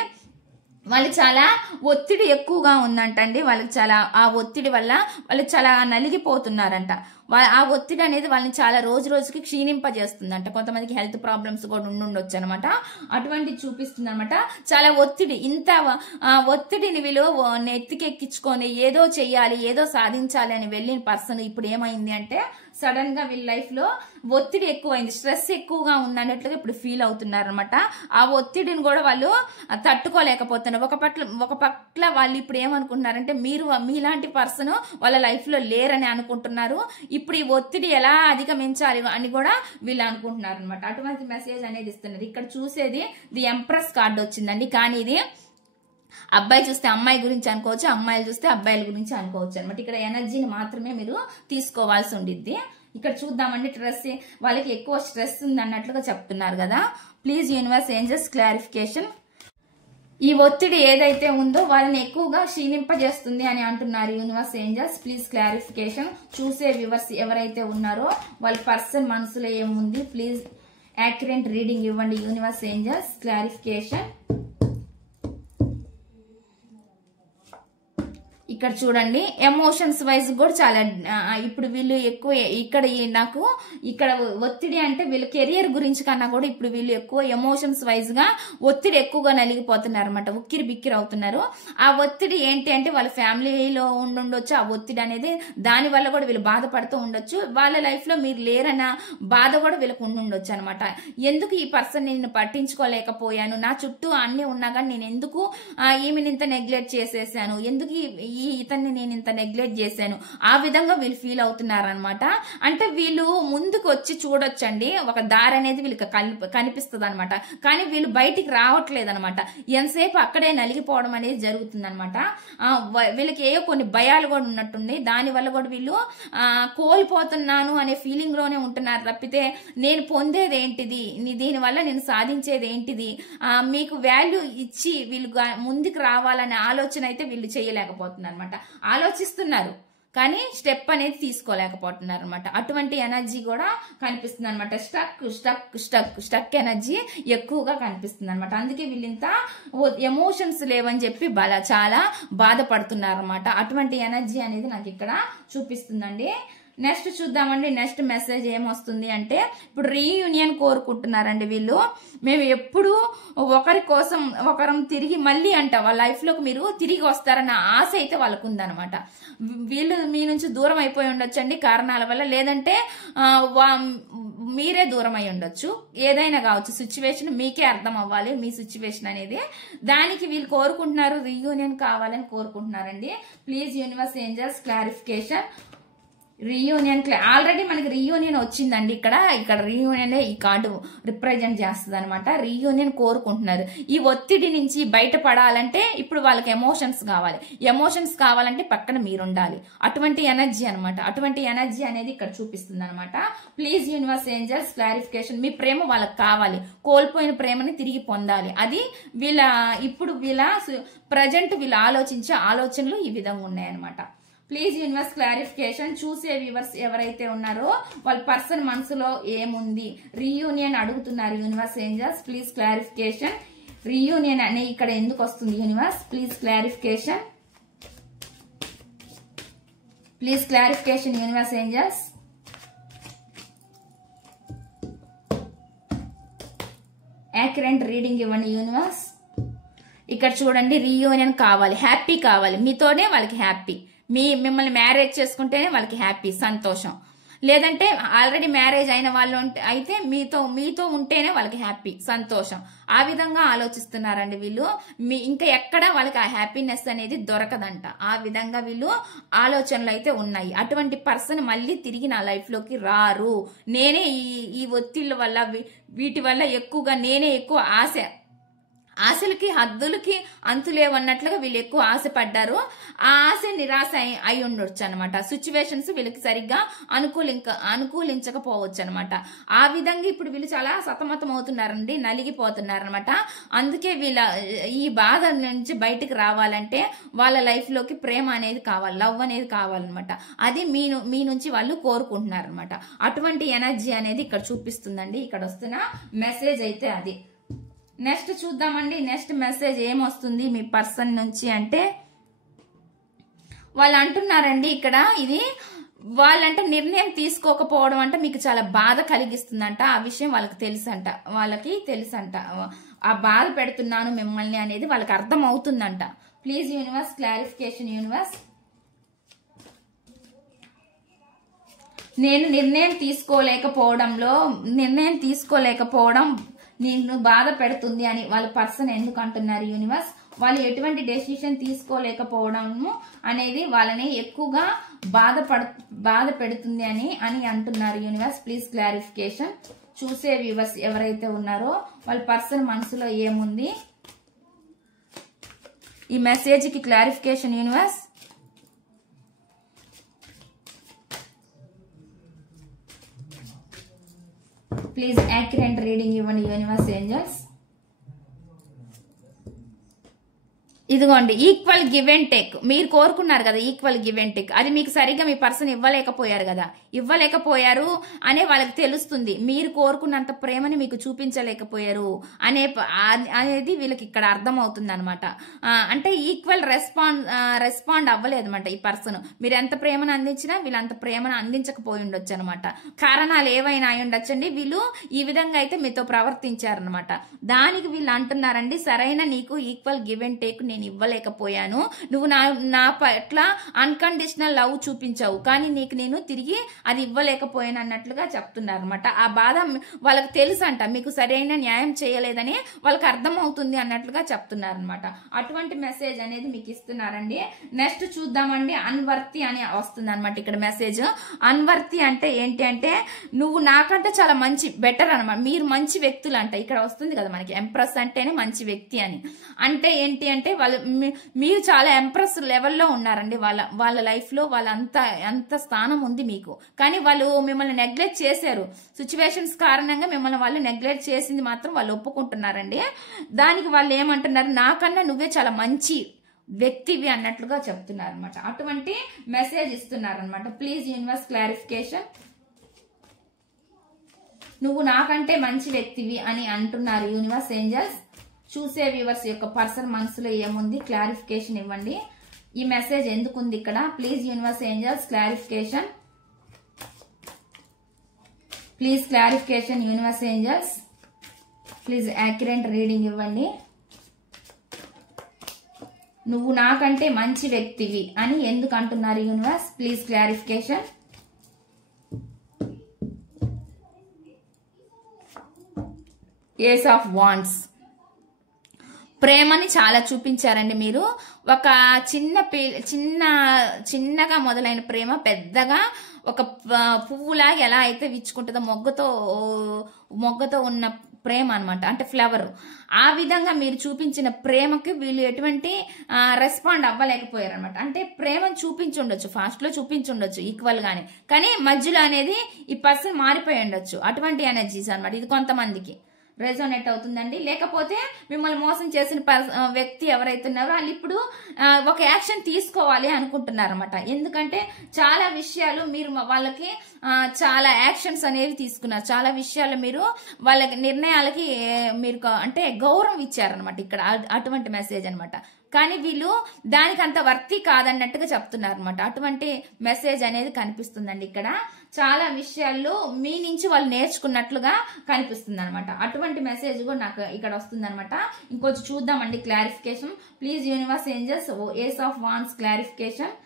వాళ్ళు చాలా ఒత్తిడి ఎక్కువగా ఉందంటండి. వాళ్ళకి చాలా ఆ ఒత్తిడి వల్ల వాళ్ళు చాలా నలిగిపోతున్నారంట. ఆ ఒత్తిడి అనేది వాళ్ళని చాలా రోజుకి క్షీణింపజేస్తుందంట. కొంతమందికి హెల్త్ ప్రాబ్లమ్స్ కూడా ఉండొచ్చు అనమాట. అటువంటి చూపిస్తుంది అనమాట. చాలా ఒత్తిడి, ఇంత ఒత్తిడిని వీళ్ళు నెత్తికెక్కించుకొని ఏదో చెయ్యాలి, ఏదో సాధించాలి అని వెళ్ళిన పర్సన్ ఇప్పుడు ఏమైంది అంటే సడన్ గా వీళ్ళ లైఫ్ లో ఒత్తిడి ఎక్కువైంది, స్ట్రెస్ ఎక్కువగా ఉందన్నట్లుగా ఇప్పుడు ఫీల్ అవుతున్నారు అనమాట. ఆ ఒత్తిడిని కూడా వాళ్ళు తట్టుకోలేకపోతున్నారు. ఒక పట్ల వాళ్ళు ఇప్పుడు ఏమనుకుంటున్నారంటే మీలాంటి పర్సన్ వాళ్ళ లైఫ్ లో లేరని అనుకుంటున్నారు. ఇప్పుడు ఈ ఒత్తిడి ఎలా అధిగమించాలి అని కూడా వీళ్ళు అనుకుంటున్నారు అనమాట. అటువంటి మెసేజ్ అనేది ఇస్తున్నారు. ఇక్కడ చూసేది ది ఎంప్రెస్ కార్డు వచ్చిందండి. కానీ ఇది అబ్బాయి చూస్తే అమ్మాయి గురించి అనుకోవచ్చు, అమ్మాయిలు చూస్తే అబ్బాయిల గురించి అనుకోవచ్చు అనమాట. ఇక్కడ ఎనర్జీని మాత్రమే మీరు తీసుకోవాల్సి ఉండిద్ది. ఇక్కడ చూద్దామండి. వాళ్ళకి ఎక్కువ స్ట్రెస్ ఉంది అన్నట్లుగా చెప్తున్నారు కదా. Please universe angels clarification. ఈ ఒత్తిడి ఏదైతే ఉందో వాళ్ళని ఎక్కువగా క్షీణింపజేస్తుంది అని అంటున్నారు యూనివర్స్ ఏంజల్స్. Please clarification. చూసే వ్యూవర్స్ ఎవరైతే ఉన్నారో వాళ్ళ పర్సన్ మనసులో ఏముంది? ప్లీజ్ యాక్యురేట్ రీడింగ్ ఇవ్వండి యూనివర్స్ ఏంజల్స్. క్లారిఫికేషన్. ఇక్కడ చూడండి ఎమోషన్స్ వైజ్ కూడా చాలా ఇప్పుడు వీళ్ళు ఎక్కువ ఇక్కడ నాకు ఇక్కడ ఒత్తిడి అంటే వీళ్ళ కెరియర్ గురించి కన్నా కూడా ఇప్పుడు వీళ్ళు ఎక్కువ ఎమోషన్స్ వైజ్ గా ఒత్తిడి ఎక్కువగా నలిగిపోతున్నారు అనమాట, ఉక్కిరి బిక్కిరి అవుతున్నారు. ఆ ఒత్తిడి ఏంటి అంటే వాళ్ళ ఫ్యామిలీలో ఉండొచ్చు ఆ ఒత్తిడి అనేది, దాని వల్ల కూడా వీళ్ళు బాధపడుతూ ఉండొచ్చు. వాళ్ళ లైఫ్ లో మీరు లేరన్న బాధ కూడా వీళ్ళకు ఉండొచ్చు అనమాట. ఎందుకు ఈ పర్సన్ నేను పట్టించుకోలేకపోయాను, నా చుట్టూ అన్ని ఉన్నా కానీ నేను ఎందుకు ఈమెను ఇంత నెగ్లెక్ట్ చేసేసాను, ఎందుకు ఇతన్ని నేను ఇంత నెగ్లెక్ట్ చేశాను, ఆ విధంగా వీళ్ళు ఫీల్ అవుతున్నారనమాట. అంటే వీళ్ళు ముందుకు వచ్చి చూడొచ్చండి, ఒక దారి అనేది వీళ్ళకి కనిపిస్తుంది అనమాట. కానీ వీళ్ళు బయటికి రావట్లేదు అనమాట, ఎంతసేపు అక్కడే నలిగిపోవడం అనేది జరుగుతుంది అనమాట. వీళ్ళకి ఏవో కొన్ని భయాలు కూడా ఉన్నట్టుంది, దాని వల్ల కూడా వీళ్ళు కోల్పోతున్నాను అనే ఫీలింగ్ లోనే ఉంటున్నారు తప్పితే నేను పొందేది ఏంటిది, దీనివల్ల నేను సాధించేది ఏంటిది, మీకు వాల్యూ ఇచ్చి వీళ్ళు ముందుకు రావాలనే ఆలోచన అయితే వీళ్ళు చేయలేకపోతున్నారు అనమాట. ఆలోచిస్తున్నారు కానీ స్టెప్ అనేది తీసుకోలేకపోతున్నారు అనమాట. అటువంటి ఎనర్జీ కూడా కనిపిస్తుంది అనమాట. Stuck stuck stuck stuck energy ఎక్కువగా కనిపిస్తుంది అనమాట. అందుకే వీళ్ళంత ఎమోషన్స్ లేవని చెప్పి చాలా బాధపడుతున్నారు అనమాట. అటువంటి ఎనర్జీ అనేది నాకు ఇక్కడ చూపిస్తుందండి. నెక్స్ట్ చూద్దామండి, నెక్స్ట్ మెసేజ్ ఏమొస్తుంది అంటే ఇప్పుడు రీయూనియన్ కోరుకుంటున్నారండి వీళ్ళు. మేము ఎప్పుడు ఒకరి కోసం ఒకరం తిరిగి మళ్ళీ అంట వాళ్ళ లైఫ్ లోకి మీరు తిరిగి వస్తారన్న ఆశ అయితే వాళ్ళకు ఉందన్నమాట. వీళ్ళు మీ నుంచి దూరం అయిపోయి ఉండొచ్చండి కారణాల వల్ల, లేదంటే మీరే దూరం అయి ఉండొచ్చు, ఏదైనా కావచ్చు. సిచ్యువేషన్ మీకే అర్థం అవ్వాలి, మీ సిచ్యువేషన్ అనేది. దానికి వీళ్ళు కోరుకుంటున్నారు, రీయూనియన్ కావాలని కోరుకుంటున్నారండి. Please universe angels clarification. Reunion already మనకి రీయూనియన్ వచ్చిందండి. ఇక్కడ రీయూనియన్ ఈ కార్డు రిప్రజెంట్ చేస్తుంది అనమాట. రీయూనియన్ కోరుకుంటున్నారు. ఈ ఒత్తిడి నుంచి బయటపడాలంటే ఇప్పుడు వాళ్ళకి ఎమోషన్స్ కావాలి. ఎమోషన్స్ కావాలంటే పక్కన మీరు ఉండాలి. అటువంటి ఎనర్జీ అనమాట. అటువంటి ఎనర్జీ అనేది ఇక్కడ చూపిస్తుంది అనమాట. Please universe angels clarification. మీ ప్రేమ వాళ్ళకి కావాలి, కోల్పోయిన ప్రేమని తిరిగి పొందాలి. అది వీళ్ళ ప్రజెంట్ వీళ్ళు ఆలోచించే ఆలోచనలు ఈ విధంగా ఉన్నాయన్నమాట. Please universe clarification. చూసే వ్యూవర్స్ ఎవరైతే ఉన్నారో వాళ్ళ పర్సన్ మనసులో ఏముంది, రీయూనియన్ అడుగుతున్నారు universe angels. Please clarification. Reunion అనే ఇక్కడ ఎందుకు వస్తుంది universe? Please clarification. Please clarification universe angels. Accurate reading ఇవ్వండి యూనివర్స్. ఇక్కడ చూడండి, రీయూనియన్ కావాలి, హ్యాపీ కావాలి, మీతోనే వాళ్ళకి హ్యాపీ. మిమ్మల్ని మ్యారేజ్ చేసుకుంటేనే వాళ్ళకి హ్యాపీ, సంతోషం. లేదంటే ఆల్రెడీ మ్యారేజ్ అయిన వాళ్ళు అయితే మీతో ఉంటేనే వాళ్ళకి హ్యాపీ, సంతోషం. ఆ విధంగా ఆలోచిస్తున్నారండి వీళ్ళు. ఇంకా ఎక్కడ వాళ్ళకి ఆ హ్యాపీనెస్ అనేది దొరకదంట. ఆ విధంగా వీళ్ళు ఆలోచనలు అయితే ఉన్నాయి. అటువంటి పర్సన్ మళ్ళీ తిరిగి నా లైఫ్ లోకి రారు. నేనే ఈ ఒత్తిళ్ళ వల్ల వీటి వల్ల ఎక్కువగా నేనే ఎక్కువ ఆశలకి హద్దులకి అంతులేవన్నట్లుగా వీళ్ళు ఎక్కువ ఆశపడ్డారు. ఆ ఆశ నిరాశ అయి ఉండొచ్చు అనమాట. సిచ్యువేషన్స్ వీళ్ళకి సరిగ్గా అనుకూలించకపోవచ్చు అనమాట. ఆ విధంగా ఇప్పుడు వీళ్ళు చాలా సతమతం అవుతున్నారండి, నలిగిపోతున్నారనమాట. అందుకే ఈ బాధ నుంచి బయటకు రావాలంటే వాళ్ళ లైఫ్ లోకి ప్రేమ అనేది కావాలి, లవ్ అనేది కావాలన్నమాట. అది మీ నుంచి వాళ్ళు కోరుకుంటున్నారనమాట. అటువంటి ఎనర్జీ అనేది ఇక్కడ చూపిస్తుందండి. ఇక్కడ వస్తున్న మెసేజ్ అయితే అది. నెక్స్ట్ చూద్దామండి, నెక్స్ట్ మెసేజ్ ఏమొస్తుంది మీ పర్సన్ నుంచి అంటే వాళ్ళు అంటున్నారండి ఇక్కడ, ఇది వాళ్ళంటే నిర్ణయం తీసుకోకపోవడం అంటే మీకు చాలా బాధ కలిగిస్తుందంట. ఆ విషయం వాళ్ళకి తెలుసంట. ఆ బాధ పెడుతున్నాను మిమ్మల్ని అనేది వాళ్ళకి అర్థం అవుతుందంట. Please universe clarification universe. నేను నిర్ణయం తీసుకోలేకపోవడం నిన్ను బాధ పెడుతుంది అని వాళ్ళ పర్సన్ ఎందుకు అంటున్నారు యూనివర్స్? వాళ్ళు ఎటువంటి డెసిషన్ తీసుకోలేకపోవడము అనేది వాళ్ళని ఎక్కువగా బాధ పెడుతుంది అని అంటున్నారు యూనివర్స్. Please clarification. చూసే వ్యూవర్స్ ఎవరైతే ఉన్నారో వాళ్ళ పర్సన్ మనసులో ఏముంది, ఈ మెసేజ్ కి clarification universe. Please accurate reading ఇవ్వండి యూనివర్స్ ఏంజల్స్. ఇదిగోండి, ఈక్వల్ గివ్ అండ్ టేక్. మీరు కోరుకున్నారు కదా ఈక్వల్ గివ్ అండ్ టేక్, అది మీకు సరిగ్గా మీ పర్సన్ ఇవ్వలేకపోయారు కదా, ఇవ్వలేకపోయారు అనే వాళ్ళకి తెలుస్తుంది. మీరు కోరుకున్నంత ప్రేమని మీకు చూపించలేకపోయారు అనేది వీళ్ళకి ఇక్కడ అర్థం అవుతుంది అనమాట. అంటే ఈక్వల్ రెస్పాండ్ అవ్వలేదు అనమాట ఈ పర్సన్. మీరు ఎంత ప్రేమను అందించినా వీళ్ళు అంత ప్రేమను అందించకపోయి ఉండొచ్చు అనమాట. కారణాలు ఏవైనా అయి ఉండొచ్చండి. వీళ్ళు ఈ విధంగా అయితే మీతో ప్రవర్తించారనమాట. దానికి వీళ్ళు అంటున్నారండి, సరైన నీకు ఈక్వల్ గివ్ అండ్ టేక్ నేను ఇవ్వలేకపోయాను, నువ్వు నా పట్ల అన్కండిషనల్ లవ్ చూపించావు, కానీ నీకు నేను తిరిగి అది ఇవ్వలేకపోయాను అన్నట్లుగా చెప్తున్నారు అనమాట. ఆ బాధ వాళ్ళకి తెలుసు అంట, మీకు సరైన న్యాయం చేయలేదని వాళ్ళకి అర్థం అవుతుంది అన్నట్లుగా చెప్తున్నారు అనమాట. అటువంటి మెసేజ్ అనేది మీకు ఇస్తున్నారండి. నెక్స్ట్ చూద్దామండి, అన్వర్తి అని వస్తుంది అనమాట ఇక్కడ మెసేజ్. అన్వర్తి అంటే ఏంటి అంటే, నువ్వు నాకంటే చాలా మంచి బెటర్ అనమాట, మీరు మంచి వ్యక్తులు అంట. ఇక్కడ వస్తుంది కదా మనకి ఎంప్రెస్ అంటేనే మంచి వ్యక్తి అని. అంటే ఏంటి అంటే మీరు చాలా ఎంప్రెస్ లెవెల్లో ఉన్నారండి. వాళ్ళ లైఫ్ లో అంత స్థానం ఉంది మీకు, కానీ వాళ్ళు మిమ్మల్ని నెగ్లెక్ట్ చేశారు. సిచ్యువేషన్స్ కారణంగా మిమ్మల్ని వాళ్ళు నెగ్లెక్ట్ చేసింది మాత్రం వాళ్ళు ఒప్పుకుంటున్నారండి. దానికి వాళ్ళు ఏమంటున్నారు, నాకన్నా నువ్వే చాలా మంచి వ్యక్తివి అన్నట్లుగా చెప్తున్నారు అనమాట. అటువంటి మెసేజ్ ఇస్తున్నారు అనమాట. Please universe clarification. నువ్వు నాకంటే మంచి వ్యక్తివి అని అంటున్నారు యూనివర్స్ ఏంజల్స్. చూసే వ్యూవర్స్ యొక్క పర్సన్ మనసులో ఏముంది క్లారిఫికేషన్ ఇవ్వండి. ఈ మెసేజ్ ఎందుకుంది ఇక్కడ? Please universe angels clarification. Please clarification universe angels. Please accurate reading ఇవ్వండి. నువ్వు నాకంటే మంచి వ్యక్తివి అని ఎందుకు అంటున్నారు universe? Please clarification. Ace of wands. ప్రేమని చాలా చూపించారండి మీరు. ఒక చిన్నగా మొదలైన ప్రేమ పెద్దగా ఒక పువ్వులాగా ఎలా అయితే విచ్చుకుంటుందో మొగ్గతో ఉన్న ప్రేమ అనమాట, అంటే ఫ్లవర్. ఆ విధంగా మీరు చూపించిన ప్రేమకి వీళ్ళు ఎటువంటి రెస్పాండ్ అవ్వలేకపోయారు అనమాట. అంటే ప్రేమను చూపించుండొచ్చు, ఫాస్ట్ లో చూపించుండొచ్చు ఈక్వల్ గానే, కానీ మధ్యలో అనేది ఈ పర్సన్ మారిపోయి ఉండొచ్చు. అటువంటి ఎనర్జీస్ అనమాట. ఇది కొంతమందికి రెజోనేట్ అవుతుందండి. లేకపోతే మిమ్మల్ని మోసం చేసిన వ్యక్తి ఎవరైతే ఉన్నారో వాళ్ళు ఇప్పుడు ఒక యాక్షన్ తీసుకోవాలి అనుకుంటున్నారు అనమాట. ఎందుకంటే చాలా విషయాలు మీరు వాళ్ళకి చాలా యాక్షన్స్ అనేవి తీసుకున్నారు. చాలా విషయాలు మీరు వాళ్ళకి నిర్ణయాలకి మీరు అంటే గౌరవం ఇచ్చారనమాట ఇక్కడ. అటువంటి మెసేజ్ అనమాట. కానీ వీళ్ళు దానికి అంత వర్తి కాదన్నట్టుగా చెప్తున్నారు అనమాట. అటువంటి మెసేజ్ అనేది కనిపిస్తుందండి ఇక్కడ. చాలా విషయాల్లో మీ నుంచి వాళ్ళు నేర్చుకున్నట్లుగా కనిపిస్తుంది అనమాట. అటువంటి మెసేజ్ కూడా నాకు ఇక్కడ వస్తుంది అనమాట. ఇంకొంచెం చూద్దామండి clarification. Please universe angels ace of wands clarification.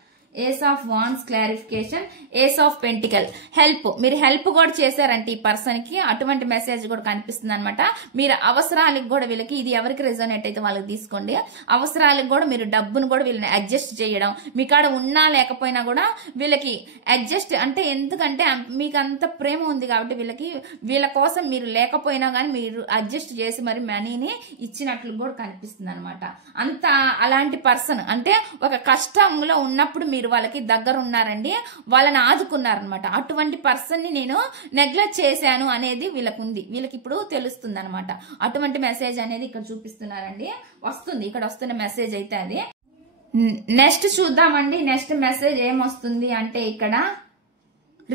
Ace of wands clarification. Ace of pentacle help. మీరు హెల్ప్ కూడా చేశారంటే ఈ పర్సన్ కి, అటువంటి మెసేజ్ కూడా కనిపిస్తుంది అనమాట. మీరు అవసరాలకు కూడా వీళ్ళకి, ఇది ఎవరికి రెజోనేట్ అయితే వాళ్ళకి తీసుకోండి. అవసరాలకు కూడా మీరు డబ్బును కూడా వీళ్ళని అడ్జస్ట్ చేయడం, మీ కాడ ఉన్నా లేకపోయినా కూడా వీళ్ళకి అడ్జస్ట్, అంటే ఎందుకంటే మీకు అంత ప్రేమ ఉంది కాబట్టి వీళ్ళ కోసం మీరు లేకపోయినా కానీ మీరు అడ్జస్ట్ చేసి మరి మనీని ఇచ్చినట్లు కూడా కనిపిస్తుంది అనమాట. అంత అలాంటి పర్సన్, అంటే ఒక కష్టంలో ఉన్నప్పుడు మీరు వాళ్ళకి దగ్గర ఉన్నారండి, వాళ్ళని ఆదుకున్నారనమాట. అటువంటి పర్సన్ ని నేను నెగ్లెక్ట్ చేశాను అనేది వీళ్ళకి ఉంది, వీళ్ళకి ఇప్పుడు తెలుస్తుంది అనమాట. అటువంటి మెసేజ్ అనేది ఇక్కడ చూపిస్తున్నారండి. వస్తుంది, ఇక్కడ వస్తున్న మెసేజ్ అయితే అది. నెక్స్ట్ చూద్దామండి. నెక్స్ట్ మెసేజ్ ఏమొస్తుంది అంటే ఇక్కడ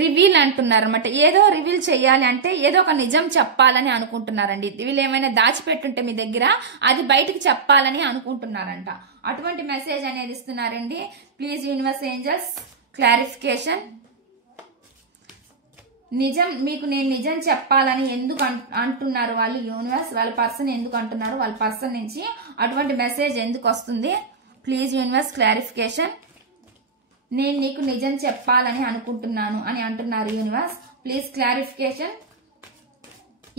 రివీల్ అంటున్నారు అనమాట. ఏదో రివీల్ చేయాలి అంటే ఏదో ఒక నిజం చెప్పాలని అనుకుంటున్నారండి. వీళ్ళు ఏమైనా దాచిపెట్టుంటే మీ దగ్గర అది బయటికి చెప్పాలని అనుకుంటున్నారంట. అటువంటి మెసేజ్ అనేది ఇస్తున్నారండి. Please universe angels clarification. మీకు నేను నిజం చెప్పాలని ఎందుకు అంటున్నారు వాళ్ళు యూనివర్స్? వాళ్ళ పర్సన్ ఎందుకు అంటున్నారు? వాళ్ళ పర్సన్ నుంచి అటువంటి మెసేజ్ ఎందుకు వస్తుంది? Please universe clarification. నేను నీకు నిజం చెప్పాలని అనుకుంటున్నాను అని అంటున్నారు యూనివర్స్. Please clarification.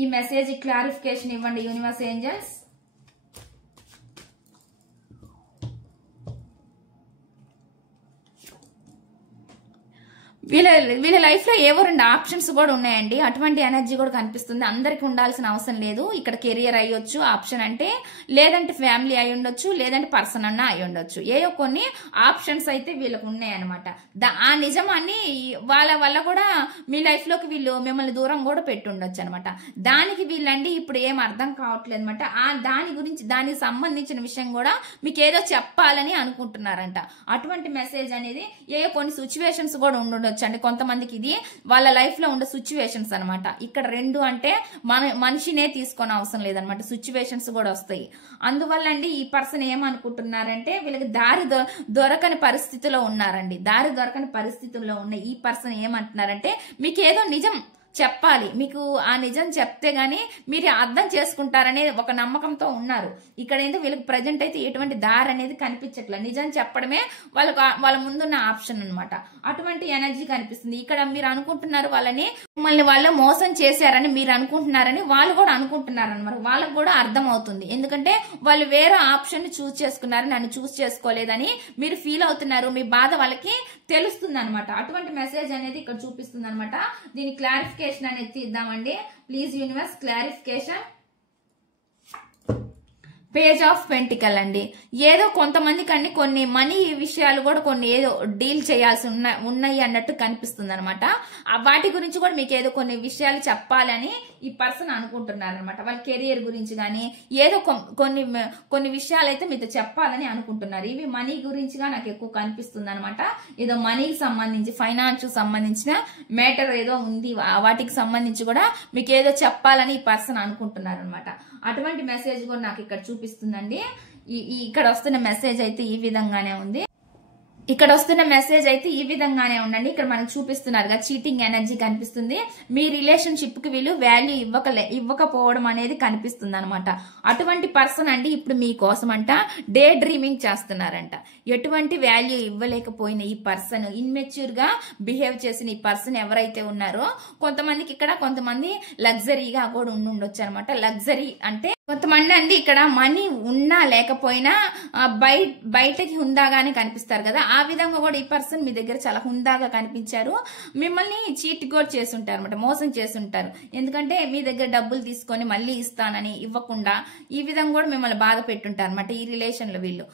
ఈ మెసేజ్ క్లారిఫికేషన్ ఇవ్వండి యూనివర్స్ ఏంజల్స్. వీళ్ళ వీళ్ళ లైఫ్ లో ఏవో 2 ఆప్షన్స్ కూడా ఉన్నాయండి. అటువంటి ఎనర్జీ కూడా కనిపిస్తుంది. అందరికి ఉండాల్సిన అవసరం లేదు. ఇక్కడ కెరియర్ అయ్యొచ్చు ఆప్షన్ అంటే, లేదంటే ఫ్యామిలీ అయి ఉండొచ్చు, లేదంటే పర్సన్ అన్నా అయి ఉండొచ్చు. ఏవో కొన్ని ఆప్షన్స్ అయితే వీళ్ళకు ఉన్నాయన్నమాట. ఆ నిజమాన్ని వాళ్ళ వల్ల కూడా మీ లైఫ్ లోకి వీళ్ళు మిమ్మల్ని దూరం కూడా పెట్టి ఉండొచ్చు అనమాట. దానికి వీళ్ళండి ఇప్పుడు ఏం అర్థం కావట్లేదు అనమాట. దాని గురించి దానికి సంబంధించిన విషయం కూడా మీకు ఏదో చెప్పాలని అనుకుంటున్నారంట. అటువంటి మెసేజ్ అనేది ఏవో కొన్ని సిచ్యువేషన్స్ కూడా ఉండొచ్చు అండి. కొంతమందికి ఇది వాళ్ళ లైఫ్ లో ఉండే సిచ్యువేషన్స్ అనమాట. ఇక్కడ 2 అంటే మనిషినే తీసుకొని అవసరం లేదనమాట, సిచ్యువేషన్స్ కూడా వస్తాయి. అందువల్ల అండి ఈ పర్సన్ ఏమనుకుంటున్నారంటే వీళ్ళకి దారి దొరకని పరిస్థితిలో ఉన్నారండి. దారి దొరకని పరిస్థితుల్లో ఉన్న ఈ పర్సన్ ఏమంటున్నారంటే మీకు ఏదో నిజం చెప్పాలి, మీకు ఆ నిజం చెప్తే గానీ మీరు అర్థం చేసుకుంటారనే ఒక నమ్మకంతో ఉన్నారు. ఇక్కడ ఏంటో వీళ్ళకి ప్రజెంట్ అయితే ఎటువంటి దారి అనేది కనిపించట్లేదు. నిజం చెప్పడమే వాళ్ళ ముందున్న ఆప్షన్ అనమాట. అటువంటి ఎనర్జీ కనిపిస్తుంది. ఇక్కడ మీరు అనుకుంటున్నారు మిమ్మల్ని వాళ్ళు మోసం చేశారని మీరు అనుకుంటున్నారని వాళ్ళు కూడా అనుకుంటున్నారు అనమాట. వాళ్ళకు కూడా అర్థం అవుతుంది. ఎందుకంటే వాళ్ళు వేరే ఆప్షన్ ని చూస్ చేసుకున్నారు, నన్ను చూస్ చేసుకోలేదని మీరు ఫీల్ అవుతున్నారు. మీ బాధ వాళ్ళకి తెలుస్తుంది అనమాట. అటువంటి మెసేజ్ అనేది ఇక్కడ చూపిస్తుంది అనమాట. దీని క్లారిఫికేషన్ అనేది ఇద్దామండి. Please universe clarification. Page of pentacle అండి. ఏదో కొంతమంది కండి కొన్ని మనీ విషయాలు కూడా కొన్ని ఏదో డీల్ చేయాల్సి ఉన్నాయి అన్నట్టు కనిపిస్తుంది అనమాట. వాటి గురించి కూడా మీకు ఏదో కొన్ని విషయాలు చెప్పాలని ఈ పర్సన్ అనుకుంటున్నారు అనమాట. వాళ్ళ కెరియర్ గురించి కానీ ఏదో కొన్ని విషయాలు అయితే మీతో చెప్పాలని అనుకుంటున్నారు. ఇవి మనీ గురించిగా నాకు ఎక్కువ కనిపిస్తుంది అనమాట. ఏదో మనీకి సంబంధించి ఫైనాన్స్ సంబంధించిన మేటర్ ఏదో ఉంది, వాటికి సంబంధించి కూడా మీకు ఏదో చెప్పాలని ఈ పర్సన్ అనుకుంటున్నారు అనమాట. అటువంటి మెసేజ్ కూడా నాకు ఇక్కడ చూపిస్తుందండి. ఇక్కడ వస్తున్న మెసేజ్ అయితే ఈ విధంగానే ఉంది. ఉండండి. ఇక్కడ మనకు చూపిస్తున్నారుగా చీటింగ్ ఎనర్జీ కనిపిస్తుంది. మీ రిలేషన్షిప్ కి వీళ్ళు వాల్యూ ఇవ్వకపోవడం అనేది కనిపిస్తుంది అనమాట. అటువంటి పర్సన్ అండి ఇప్పుడు మీకోసం అంట డే డ్రీమింగ్ చేస్తున్నారంట. ఎటువంటి వాల్యూ ఇవ్వలేకపోయిన ఈ పర్సన్, ఇన్మెచ్యూర్ గా బిహేవ్ చేసిన ఈ పర్సన్ ఎవరైతే ఉన్నారో కొంతమందికి ఇక్కడ కొంతమంది లగ్జరీగా కూడా ఉండొచ్చు అనమాట. లగ్జరీ అంటే కొంతమంది అండి ఇక్కడ మనీ ఉన్నా లేకపోయినా బయటకి హుందాగానే కనిపిస్తారు కదా, ఆ విధంగా కూడా ఈ పర్సన్ మీ దగ్గర చాలా హుందాగా కనిపించారు. మిమ్మల్ని చీట్ కూడా చేసుంటారు అనమాట, మోసం చేసుంటారు. ఎందుకంటే మీ దగ్గర డబ్బులు తీసుకొని మళ్ళీ ఇస్తానని ఇవ్వకుండా ఈ విధంగా కూడా మిమ్మల్ని బాధ పెట్టుంటారు అనమాట. ఈ రిలేషన్ లో వీళ్ళు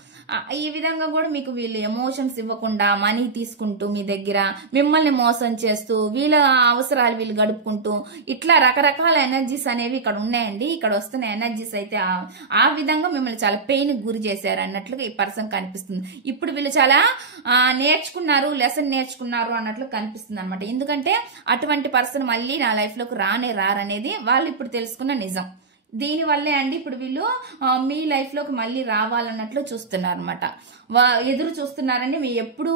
ఈ విధంగా కూడా మీకు వీళ్ళు ఎమోషన్స్ ఇవ్వకుండా మనీ తీసుకుంటూ మీ దగ్గర మిమ్మల్ని మోసం చేస్తూ వీళ్ళ అవసరాలు వీళ్ళు గడుపుకుంటూ ఇట్లా రకరకాల ఎనర్జీస్ అనేవి ఇక్కడ ఉన్నాయండి. ఇక్కడ వస్తున్న ఎనర్జీస్ అయితే ఆ విధంగా మిమ్మల్ని చాలా పెయిన్ గురి చేశారు అన్నట్లుగా ఈ పర్సన్ కనిపిస్తుంది. ఇప్పుడు వీళ్ళు చాలా నేర్చుకున్నారు, లెసన్ నేర్చుకున్నారు అన్నట్లు కనిపిస్తుంది అనమాట. ఎందుకంటే అటువంటి పర్సన్ మళ్ళీ నా లైఫ్ లోకి రారనేది వాళ్ళు ఇప్పుడు తెలుసుకున్న నిజం. దీని వల్లే అండి ఇప్పుడు వీళ్ళు మీ లైఫ్ లోకి మళ్ళీ రావాలన్నట్లు చూస్తున్నారు అనమాట. ఎదురు చూస్తున్నారండి. మీ ఎప్పుడు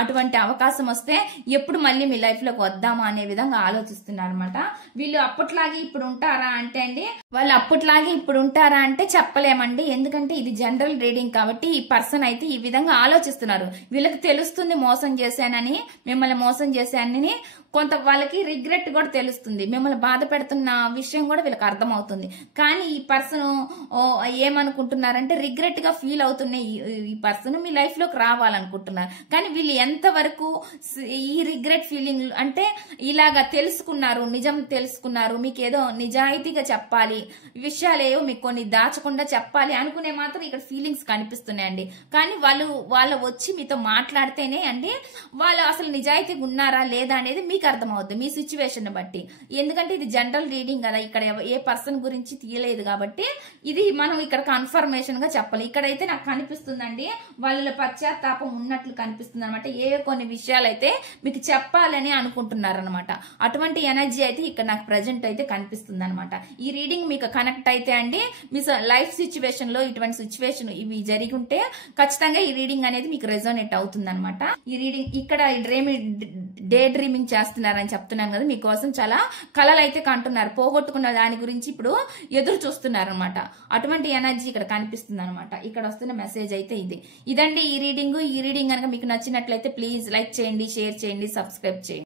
అటువంటి అవకాశం వస్తే ఎప్పుడు మళ్ళీ మీ లైఫ్ లోకి వద్దామా అనే విధంగా ఆలోచిస్తున్నారు అనమాట. వీళ్ళు అప్పట్లాగే ఇప్పుడు ఉంటారా అంటే అండి, వాళ్ళు అప్పట్లాగే ఇప్పుడు ఉంటారా అంటే చెప్పలేమండి. ఎందుకంటే ఇది జనరల్ రీడింగ్ కాబట్టి ఈ పర్సన్ అయితే ఈ విధంగా ఆలోచిస్తున్నారు. వీళ్ళకి తెలుస్తుంది మోసం చేశానని, మిమ్మల్ని మోసం చేశానని. కొంత వాళ్ళకి రిగ్రెట్ కూడా తెలుస్తుంది, మిమ్మల్ని బాధ పెడుతున్న విషయం కూడా వీళ్ళకి అర్థమవుతుంది. కానీ ఈ పర్సన్ ఏమనుకుంటున్నారంటే రిగ్రెట్ గా ఫీల్ అవుతున్న ఈ పర్సన్ మీ లైఫ్ లోకి రావాలనుకుంటున్నారు. కానీ వీళ్ళు ఎంతవరకు ఈ రిగ్రెట్ ఫీలింగ్ అంటే ఇలాగా తెలుసుకున్నారు, నిజం తెలుసుకున్నారు, మీకు ఏదో నిజాయితీగా చెప్పాలి, విషయాలేవో మీకు కొన్ని దాచకుండా చెప్పాలి అనుకునే మాత్రం ఇక్కడ ఫీలింగ్స్ కనిపిస్తున్నాయండి. కానీ వాళ్ళు వచ్చి మీతో మాట్లాడితేనే అండి వాళ్ళు అసలు నిజాయితీగా ఉన్నారా లేదా అనేది మీకు అర్థమవుతుంది మీ సిచ్యువేషన్ బట్టి. ఎందుకంటే ఇది జనరల్ రీడింగ్ కదా, ఇక్కడ ఏ పర్సన్ గురించి తీయలేదు కాబట్టి ఇది మనం ఇక్కడ కన్ఫర్మేషన్ గా చెప్పాలి. ఇక్కడైతే నాకు కనిపిస్తుందండి వాళ్ళ పశ్చాత్తాపం ఉన్నట్లు కనిపిస్తుంది అనమాట. కొన్ని విషయాలు అయితే మీకు చెప్పాలని అనుకుంటున్నారు అనమాట. అటువంటి ఎనర్జీ అయితే ఇక్కడ నాకు ప్రజెంట్ అయితే కనిపిస్తుంది అనమాట. ఈ రీడింగ్ మీకు కనెక్ట్ అయితే అండి మీ లైఫ్ సిచ్యువేషన్ లో ఇటువంటి సిచ్యువేషన్ ఇవి జరిగి ఉంటే ఖచ్చితంగా ఈ రీడింగ్ అనేది మీకు రెజోనేట్ అవుతుంది అనమాట. ఈ రీడింగ్ ఇక్కడ డే డ్రీమింగ్ చేస్తున్నారని చెప్తున్నాను కదా, మీకోసం చాలా కళలు అయితే కంటున్నారు, పోగొట్టుకున్న దాని గురించి ఇప్పుడు ఎదురు చూస్తున్నారు అనమాట. అటువంటి ఎనర్జీ ఇక్కడ కనిపిస్తుంది అనమాట. ఇక్కడ వస్తున్న మెసేజ్ అయితే ఇదండి ఈ రీడింగ్ కనుక మీకు నచ్చినట్లయితే ప్లీజ్ లైక్ చేయండి, షేర్ చేయండి, సబ్స్క్రైబ్ చేయండి.